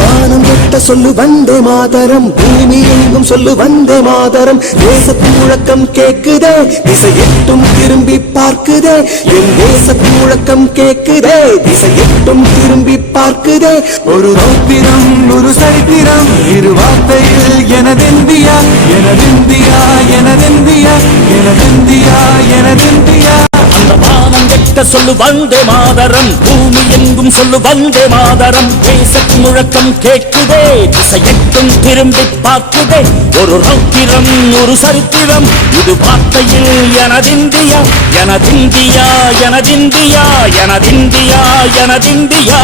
வானம் கெட்ட சொல்லு வந்தே மாதரம், பூமி எங்கும் சொல்லு வந்தே மாதரம். தேசத்து முழக்கம் கேக்குதே, திசை எட்டும் திரும்பி பார்க்குதே. என் தேசத்து முழக்கம் கேக்குதே, திசை எட்டும் திரும்பி பார்க்குதே. ஒரு ரௌத்திரம் ஒரு சரித்திரம் இரு வார்த்தையில் எனதிந்தியா எனதிந்தியா எனதிந்தியா எனதிந்தியா எனதிந்தியா. அந்த வானம் கெட்ட சொல்லு வந்தே மாதரம், பூமி எங்கும் சொல்லு வந்தே மாதரம். தேசத்து முழக்கம் கேட்குதே, திசையெட்டும் திரும்பி பார்க்குதே. ஒரு ரௌத்திரம் ஒரு சரித்திரம் இது வார்த்தையில் எனதிந்தியா எனதிந்தியா எனதிந்தியா எனதிந்தியா எனதிந்தியா.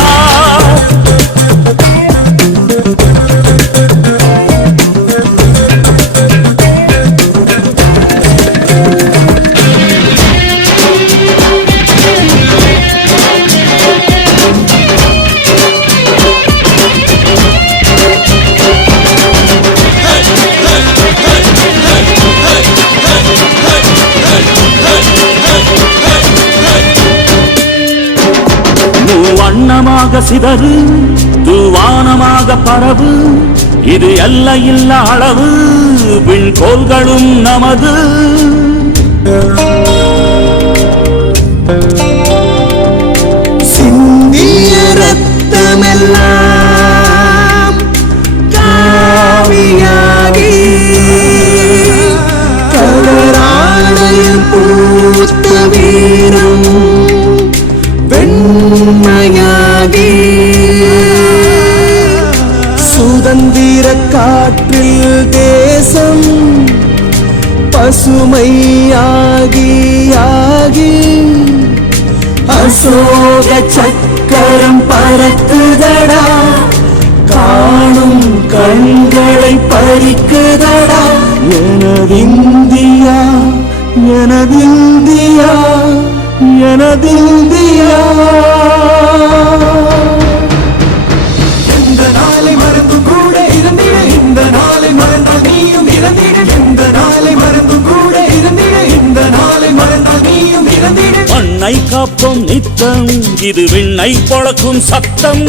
வண்ணமாக சிதறு தூவானமாக பரவு, இது எல்லையில்ல அளவு விண்கோள்களும் நமது. சிந்திய ரத்தமெல்லாம் காவியாகி கலராடையில் பூத்த வீரம் வெண்மையாகி சுதந்திர காற்றில் தேசம் பசுமையாகி ஆகி அசோக சக்கரம் பறக்குதடா, காணும் கண்களை பறிக்குதடா. எனதிந்தியா எனதிந்தியா எனதிந்தியா. எந்த நாளை மறந்து கூட இருந்திட, இந்த நாளை மறந்தால் நீயும் இறந்திட. எந்த நாளை மறந்து கூட இருந்திட, இந்த நாளை மறந்தால் நீயும் இறந்திட. மண்ணை காப்போம் நித்தம் இது விண்ணை பொழக்கும் சத்தம்.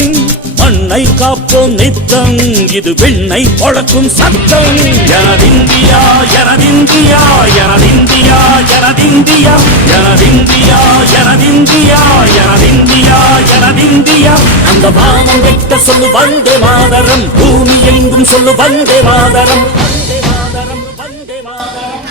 மண்ணை காப்போம் நித்தம் இது விண்ணை பொழக்கும் சத்தம். எனதிந்தியா எனதிந்தியா எனதிந்தியா எனதிந்தியா எனதிந்தியா எனதிந்தியா எனதிந்தியா எனதிந்தியா. அந்த வானம் கெட்ட சொல்லு வந்தே மாதரம், பூமி எங்கும் சொல்லு வந்தே மாதரம். வந்தே மாதரம் வந்தே மாதரம்.